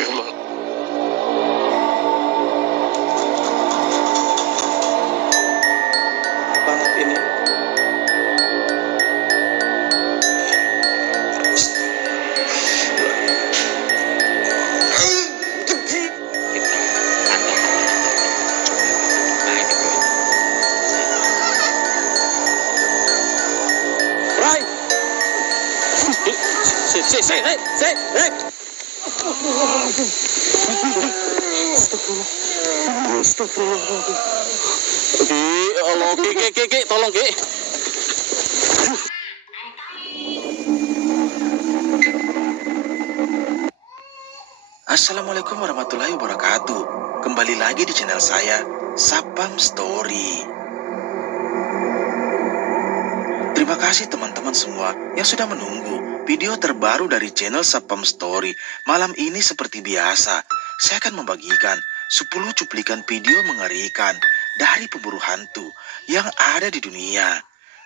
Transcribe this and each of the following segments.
Astagfirullah. Banget ini. Rai. Astagfirullah. Allah, Ki, tolong Ki. Assalamualaikum warahmatullahi wabarakatuh. Kembali lagi di channel saya, Sapam Story. Terima kasih teman-teman semua yang sudah menunggu video terbaru dari channel Sapam Story. Malam ini seperti biasa, saya akan membagikan 10 cuplikan video mengerikan dari pemburu hantu yang ada di dunia.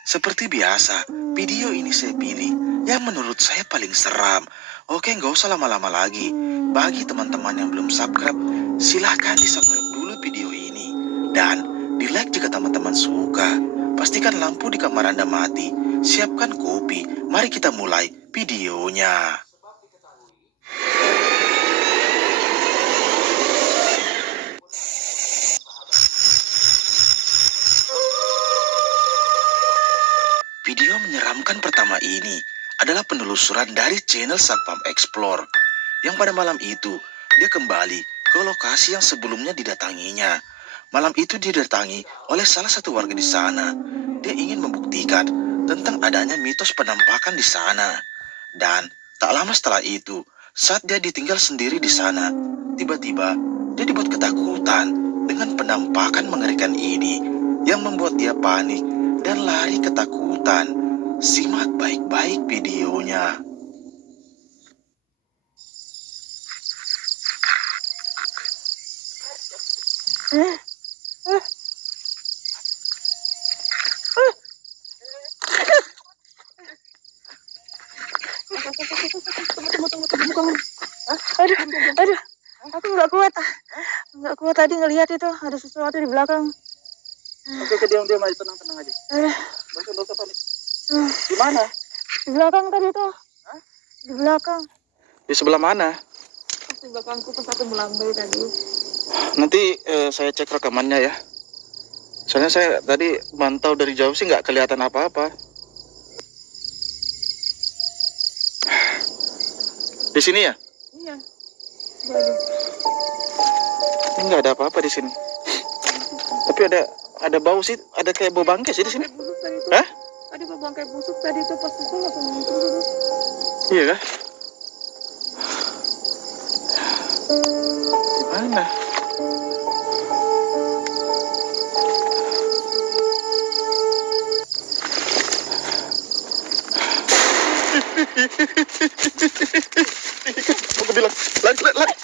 Seperti biasa, video ini saya pilih yang menurut saya paling seram. Oke, nggak usah lama-lama lagi. Bagi teman-teman yang belum subscribe, silahkan di-subscribe dulu video ini. Dan di-like jika teman-teman suka. Pastikan lampu di kamar Anda mati. Siapkan kopi. Mari kita mulai videonya. Video menyeramkan pertama ini adalah penelusuran dari channel Satpam Explore, yang pada malam itu dia kembali ke lokasi yang sebelumnya didatanginya. Malam itu dia didatangi oleh salah satu warga di sana. Dia ingin membuktikan tentang adanya mitos penampakan di sana. Dan tak lama setelah itu, saat dia ditinggal sendiri di sana, tiba-tiba dia dibuat ketakutan dengan penampakan mengerikan ini yang membuat dia panik dan lari ketakutan. Simak baik-baik videonya. Aduh, aku nggak kuat tadi ngelihat itu ada sesuatu di belakang. Oke, diam-diam aja, tenang aja. Nggak usah panik. Di mana? Di belakang tadi tuh. Di belakang. Di sebelah mana? Pas di belakangku pas aku melambai tadi. Nanti saya cek rekamannya ya. Soalnya saya tadi mantau dari jauh sih nggak kelihatan apa-apa. Di sini ya? Iya. Ini nggak ada apa-apa di sini. Tapi ada bau sih, ada kayak bau bangkai sih di sini. Busuk tadi tuh. Hah? Ada bangkai busuk tadi tuh pas itu langsung muncul dulu. Iya kah? Di mana? Aku bilang, lari.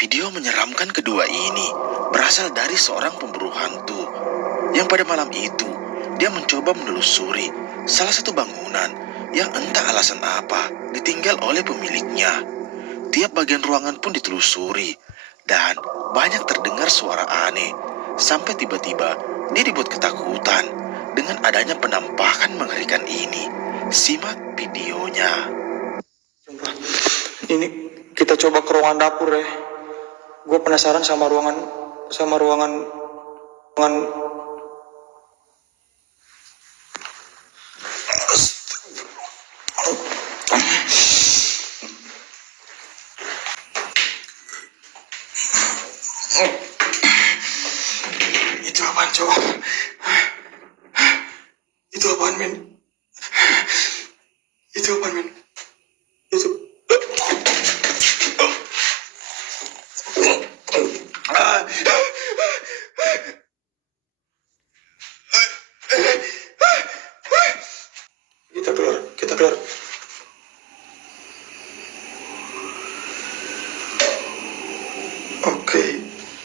Video menyeramkan kedua ini berasal dari seorang pemburu hantu yang pada malam itu dia mencoba menelusuri salah satu bangunan yang entah alasan apa ditinggal oleh pemiliknya. Tiap bagian ruangan pun ditelusuri dan banyak terdengar suara aneh sampai tiba-tiba dia dibuat ketakutan dengan adanya penampakan mengerikan ini. Simak videonya. Ini kita coba ke ruangan dapur ya. Gue penasaran sama ruangan itu apaan coba? Itu apaan men? Itu apaan men? Itu kita keluar.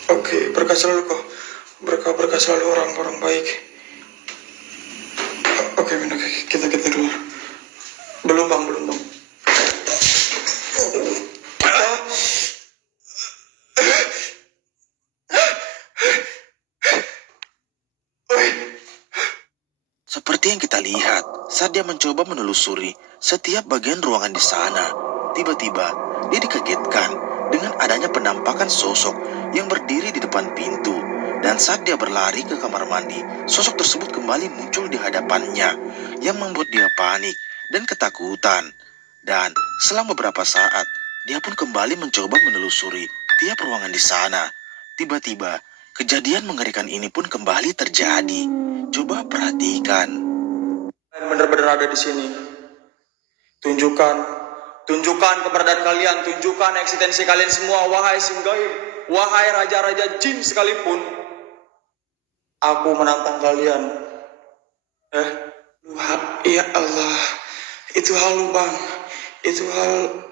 Oke, berkah selalu kau. Berkah selalu orang-orang baik. Belum bang, belum bang. Seperti yang kita lihat, saat dia mencoba menelusuri setiap bagian ruangan di sana, tiba-tiba dia dikagetkan dengan adanya penampakan sosok yang berdiri di depan pintu. Dan saat dia berlari ke kamar mandi, sosok tersebut kembali muncul di hadapannya yang membuat dia panik dan ketakutan. Dan selama beberapa saat, dia pun kembali mencoba menelusuri tiap ruangan di sana. Tiba-tiba, kejadian mengerikan ini pun kembali terjadi. Coba perhatikan. Benar-benar ada di sini. Tunjukkan keberadaan kalian, tunjukkan eksistensi kalian semua, wahai sin gaib, wahai raja-raja jin sekalipun. Aku menantang kalian. Ya Allah, itu halu bang, itu hal.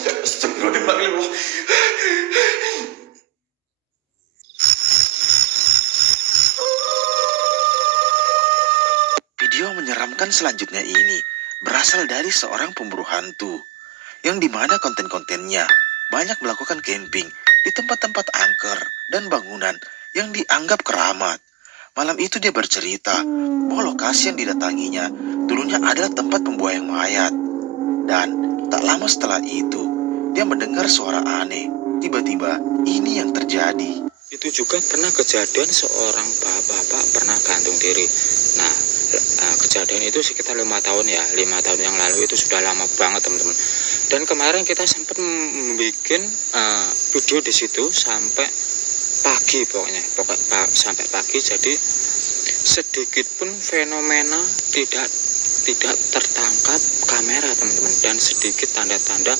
Astagfirullahaladzim. Video menyeramkan selanjutnya ini berasal dari seorang pemburu hantu yang dimana konten-kontennya banyak melakukan camping di tempat-tempat angker dan bangunan yang dianggap keramat. Malam itu dia bercerita bahwa lokasi yang didatanginya dulunya adalah tempat pembuangan mayat. Dan tak lama setelah itu dia mendengar suara aneh. Tiba-tiba ini yang terjadi. Itu juga pernah kejadian seorang bapak pernah gantung diri. Nah, kejadian itu sekitar 5 tahun ya, 5 tahun yang lalu. Itu sudah lama banget teman-teman. Dan kemarin kita sempat membuat video di situ sampai pagi pokoknya sampai pagi. Jadi sedikit pun fenomena tidak tertangkap kamera teman-teman, dan sedikit tanda-tanda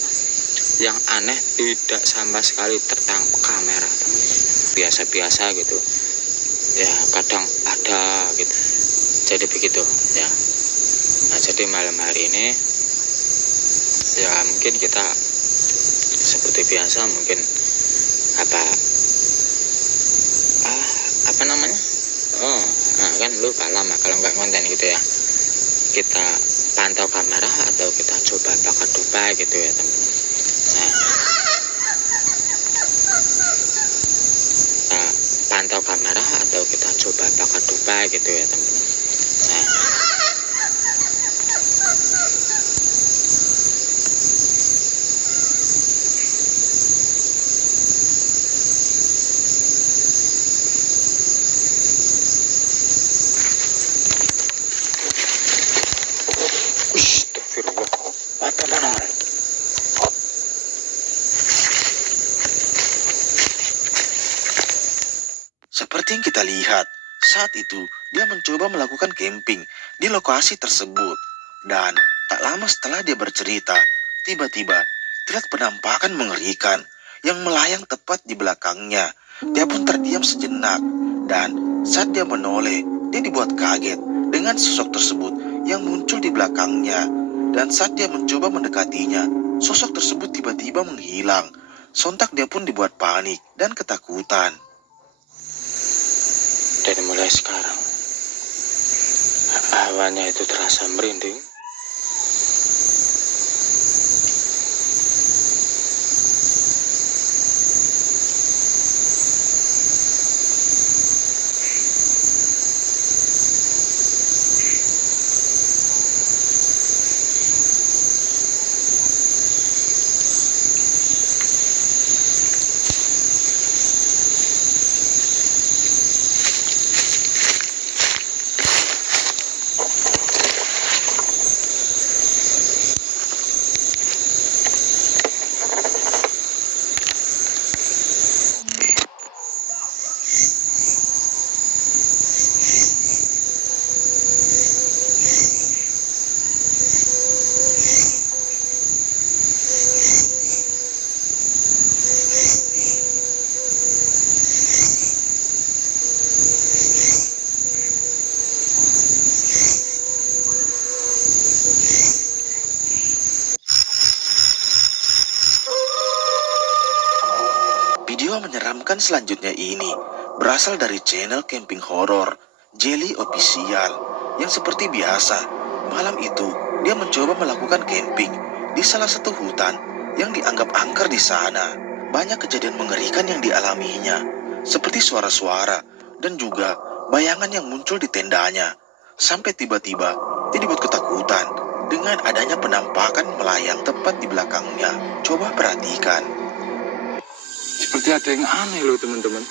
yang aneh tidak sama sekali tertangkap kamera teman-teman. Biasa-biasa gitu ya, kadang ada gitu. Jadi begitu ya. Nah, jadi malam hari ini ya mungkin kita seperti biasa mungkin apa namanya, kan lupa lama kalau nggak konten gitu ya, kita pantau kamera atau kita coba bakar dupa gitu ya teman-teman. Nah, pantau kamera atau kita coba bakar dupa gitu ya teman-teman. Nah, Seperti yang kita lihat, saat itu dia mencoba melakukan camping di lokasi tersebut. Dan tak lama setelah dia bercerita, tiba-tiba terlihat penampakan mengerikan yang melayang tepat di belakangnya. Dia pun terdiam sejenak, dan saat dia menoleh, dia dibuat kaget dengan sosok tersebut yang muncul di belakangnya. Dan saat dia mencoba mendekatinya, sosok tersebut tiba-tiba menghilang. Sontak dia pun dibuat panik dan ketakutan. dan mulai sekarang hawanya itu terasa merinding. menyeramkan selanjutnya ini berasal dari channel camping horor Jelly Official, yang seperti biasa malam itu dia mencoba melakukan camping di salah satu hutan yang dianggap angker di sana. Banyak kejadian mengerikan yang dialaminya, seperti suara-suara dan juga bayangan yang muncul di tendanya. Sampai tiba-tiba dia dibuat ketakutan dengan adanya penampakan melayang tepat di belakangnya. Coba perhatikan. Seperti ada yang aneh loh teman-teman.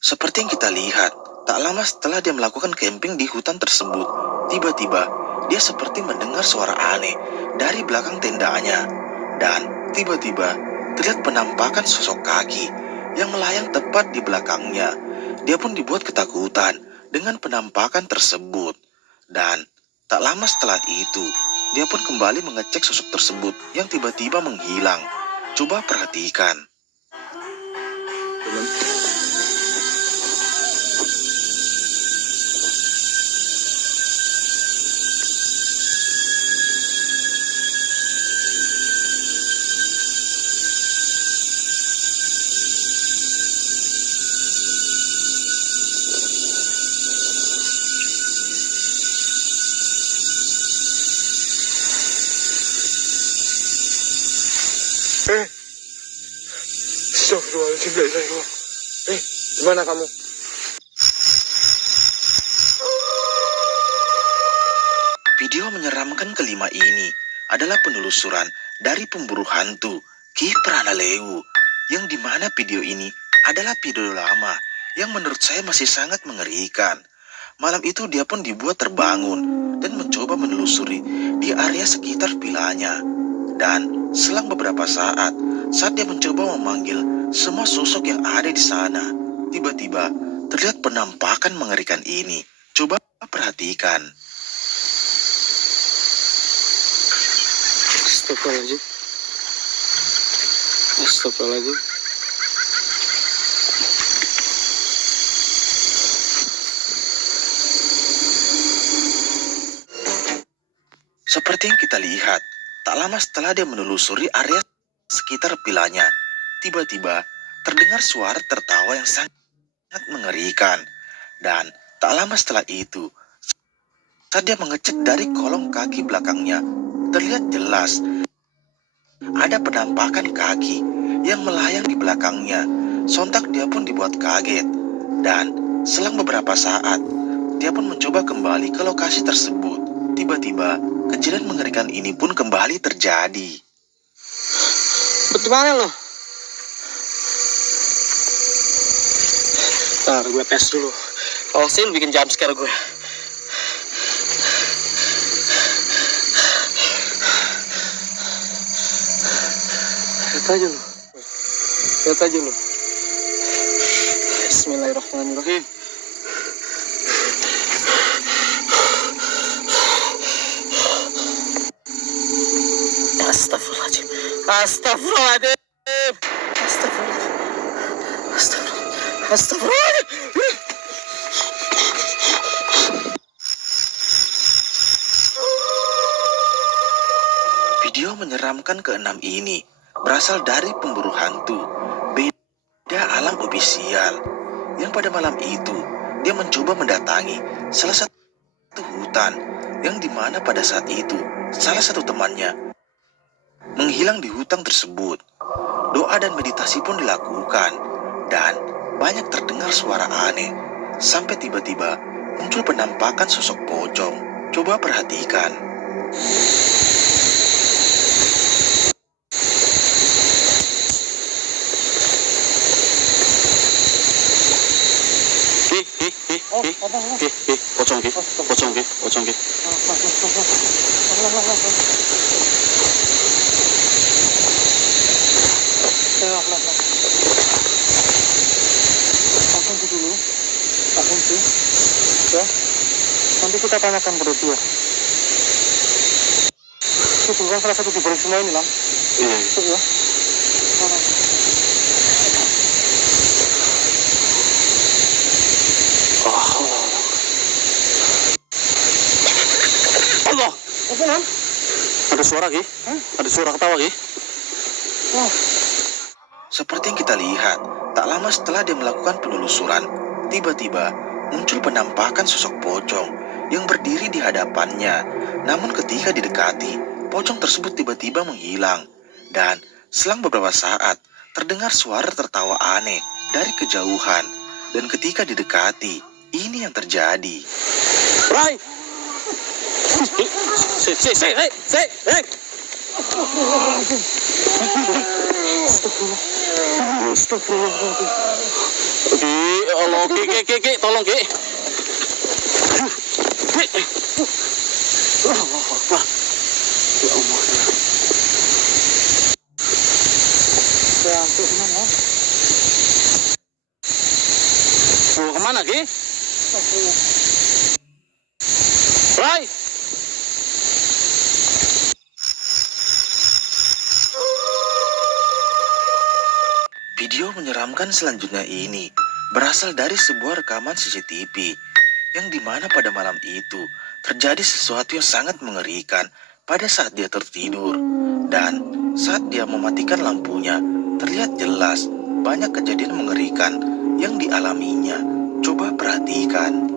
Seperti yang kita lihat, tak lama setelah dia melakukan camping di hutan tersebut, tiba-tiba dia seperti mendengar suara aneh dari belakang tendanya. Dan tiba-tiba terlihat penampakan sosok kaki yang melayang tepat di belakangnya. Dia pun dibuat ketakutan dengan penampakan tersebut. Dan tak lama setelah itu, dia pun kembali mengecek sosok tersebut yang tiba-tiba menghilang. Coba perhatikan. Teman. Astagfirullahaladzim. Gimana kamu? Video menyeramkan kelima ini adalah penelusuran dari pemburu hantu Ki Pranalewu, yang dimana video ini adalah video lama yang menurut saya masih sangat mengerikan. Malam itu dia pun dibuat terbangun dan mencoba menelusuri di area sekitar vilanya. Dan selang beberapa saat dia mencoba memanggil semua sosok yang ada di sana, tiba-tiba terlihat penampakan mengerikan ini. Coba perhatikan. Astagfirullahaladzim. Astagfirullahaladzim. Seperti yang kita lihat, tak lama setelah dia menelusuri area sekitar vilanya, tiba-tiba terdengar suara tertawa yang sangat mengerikan. Dan tak lama setelah itu, saat dia mengecek dari kolong kaki belakangnya, terlihat jelas ada penampakan kaki yang melayang di belakangnya. Sontak dia pun dibuat kaget. Dan selang beberapa saat, dia pun mencoba kembali ke lokasi tersebut. Tiba-tiba, kejadian mengerikan ini pun kembali terjadi. Bagaimana lo? Ntar gue tes dulu. Awasin bikin jump scare gue. Lihat aja lo. Lihat aja lo. Bismillahirrahmanirrahim. Astagfirullahaladzim. Astagfirullahaladzim. Astagfirullahaladzim. Astagfirullahaladzim. Video menyeramkan keenam ini berasal dari pemburu hantu Beda Alam Official, yang pada malam itu dia mencoba mendatangi salah satu hutan yang dimana pada saat itu salah satu temannya menghilang di hutan tersebut. Doa dan meditasi pun dilakukan dan banyak terdengar suara aneh sampai tiba-tiba muncul penampakan sosok pocong. Coba perhatikan. Pocong. pelan. Tahan dulu. Tahan sih. Ya. Nanti kita tanyakan pada dia. Itu kan salah satu dibalik semua ini, Lam. Iya. Itu ya. Allah, Apa, Lam? ada suara Ki? Ada suara ketawa Ki? Seperti yang kita lihat, tak lama setelah dia melakukan penelusuran, tiba-tiba muncul penampakan sosok pocong yang berdiri di hadapannya. Namun ketika didekati, pocong tersebut tiba-tiba menghilang. Dan selang beberapa saat, terdengar suara tertawa aneh dari kejauhan. Dan ketika didekati, ini yang terjadi. Rai! Hei! Ki, Allah, Ki, tolong Ki. Allah Akbar. Ya Allah. Mau kemana Ki? Rai! Video menyeramkan selanjutnya ini berasal dari sebuah rekaman CCTV yang dimana pada malam itu terjadi sesuatu yang sangat mengerikan pada saat dia tertidur. Dan saat dia mematikan lampunya, terlihat jelas banyak kejadian mengerikan yang dialaminya. Coba perhatikan.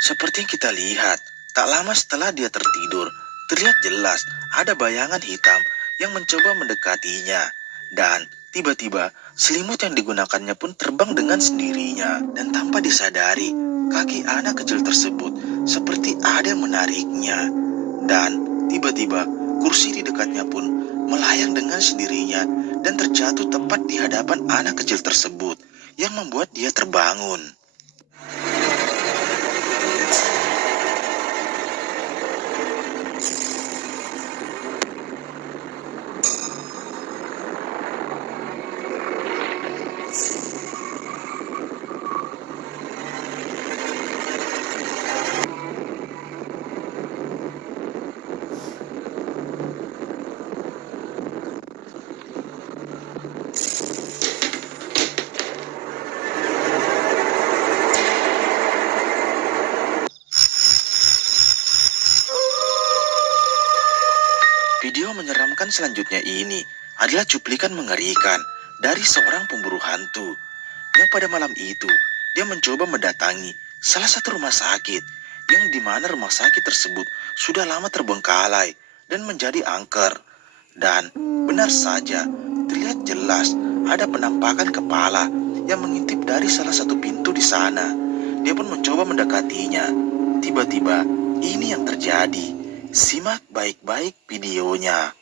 Seperti yang kita lihat, tak lama setelah dia tertidur, terlihat jelas ada bayangan hitam yang mencoba mendekatinya. Dan tiba-tiba selimut yang digunakannya pun terbang dengan sendirinya. Dan tanpa disadari, kaki anak kecil tersebut seperti ada yang menariknya. Dan tiba-tiba kursi di dekatnya pun melayang dengan sendirinya dan terjatuh tepat di hadapan anak kecil tersebut yang membuat dia terbangun. Video menyeramkan selanjutnya ini adalah cuplikan mengerikan dari seorang pemburu hantu yang pada malam itu dia mencoba mendatangi salah satu rumah sakit yang dimana rumah sakit tersebut sudah lama terbengkalai dan menjadi angker. Dan benar saja terlihat jelas ada penampakan kepala yang mengintip dari salah satu pintu di sana. Dia pun mencoba mendekatinya. Tiba-tiba ini yang terjadi. Simak baik-baik videonya.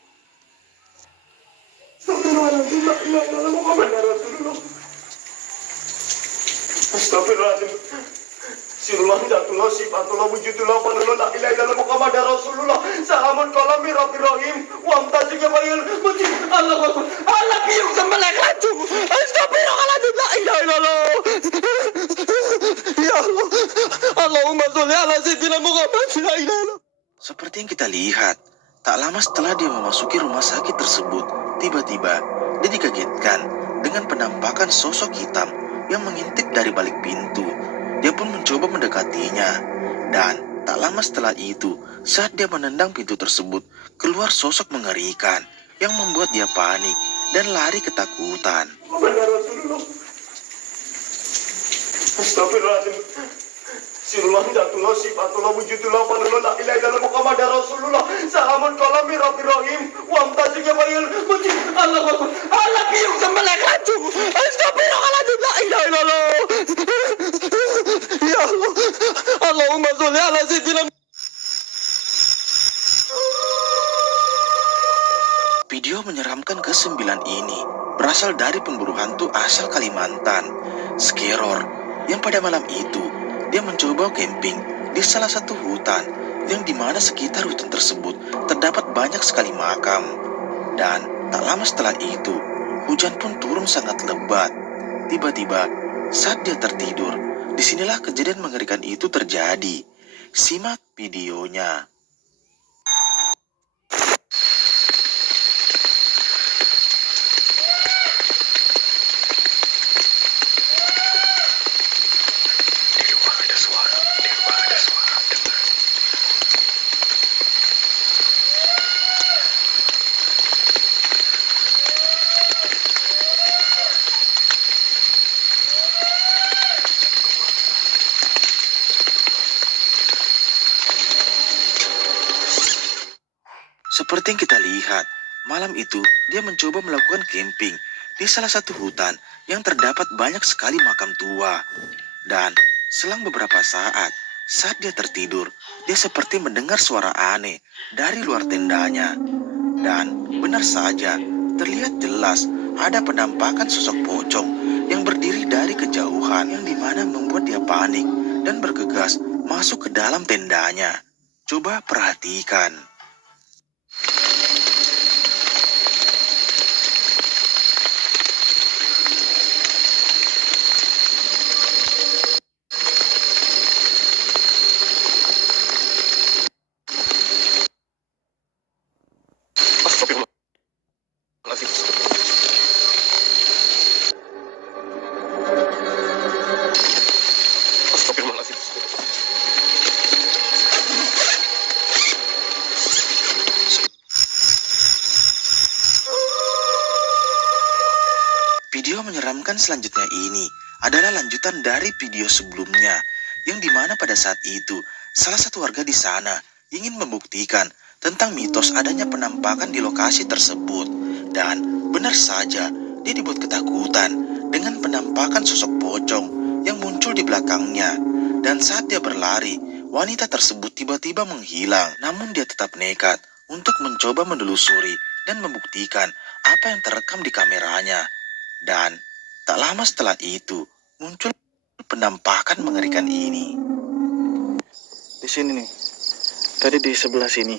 Astagfirullahaladzim. Sirullah jatullah sifatullah wujudullah fadullah la ilaha illallah Muhammad Rasulullah. Salamun qalami rabbil rahim wa amtaziga bayil mujib. Allah Akbar. Allah biyuk semelek laju. Astagfirullahaladzim. La ilaha illallah. Ya Allah. Allahumma sholli ala sayyidina Muhammad. La ilaha illallah. Seperti yang kita lihat, tak lama setelah dia memasuki rumah sakit tersebut, tiba-tiba dia dikagetkan dengan penampakan sosok hitam yang mengintip dari balik pintu. Dia pun mencoba mendekatinya. Dan tak lama setelah itu, saat dia menendang pintu tersebut, keluar sosok mengerikan yang membuat dia panik dan lari ketakutan. Astagfirullahaladzim. Sirullah jatullah sifatullah wujudullah fadullah la ilaha illallah Muhammad Rasulullah. Salamun kalami rabbi rahim. Wa amtazika bayil mujib. Allah Akbar. Allah biung sembelih laju. Astagfirullahaladzim. La ilaha illallah. Ya Allah. Allahumma sholli ala sayyidina. Video menyeramkan ke-9 ini berasal dari pemburu hantu asal Kalimantan, Skeror, yang pada malam itu dia mencoba camping di salah satu hutan yang dimana sekitar hutan tersebut terdapat banyak sekali makam. Dan tak lama setelah itu, hujan pun turun sangat lebat. Tiba-tiba saat dia tertidur, disinilah kejadian mengerikan itu terjadi. Simak videonya. Seperti yang kita lihat, malam itu dia mencoba melakukan camping di salah satu hutan yang terdapat banyak sekali makam tua. Dan selang beberapa saat dia tertidur, dia seperti mendengar suara aneh dari luar tendanya. Dan benar saja, terlihat jelas ada penampakan sosok pocong yang berdiri dari kejauhan yang dimana membuat dia panik dan bergegas masuk ke dalam tendanya. Coba perhatikan. Video menyeramkan selanjutnya ini adalah lanjutan dari video sebelumnya, yang dimana pada saat itu salah satu warga di sana ingin membuktikan tentang mitos adanya penampakan di lokasi tersebut. Dan benar saja, dia dibuat ketakutan dengan penampakan sosok pocong yang muncul di belakangnya. Dan saat dia berlari, wanita tersebut tiba-tiba menghilang. Namun dia tetap nekat untuk mencoba menelusuri dan membuktikan apa yang terekam di kameranya. Dan tak lama setelah itu muncul penampakan mengerikan ini. Di sini nih, tadi di sebelah sini,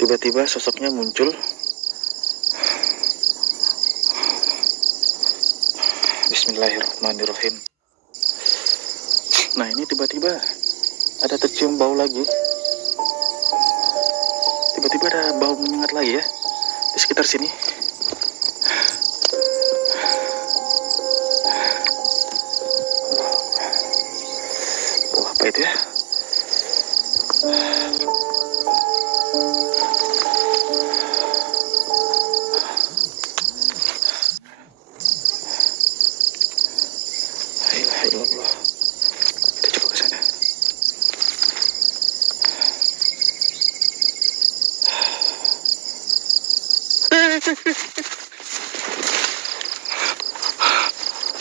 tiba-tiba sosoknya muncul. Bismillahirrahmanirrahim. Nah, ini tiba-tiba ada tercium bau lagi. Tiba-tiba ada bau menyengat lagi ya di sekitar sini. Apa itu ya? La ilaha illallah. Kita coba ke sana.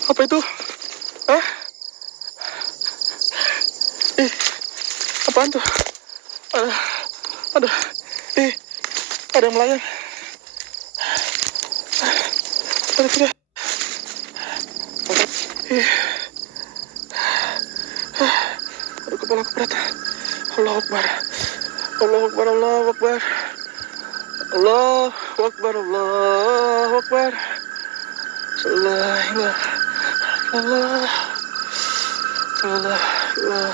Apa itu? Hah? Apaan tuh? Aduh, ada yang melayang. Aduh, tidak. Aduh, kepala aku berat. Allahu Akbar. Allahu Akbar, Allahu Akbar. Allahu Akbar, Allahu Akbar. Sallallahu Allah. Sallallahu Allah.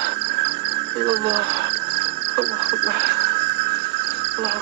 Allah Akbar. Ah,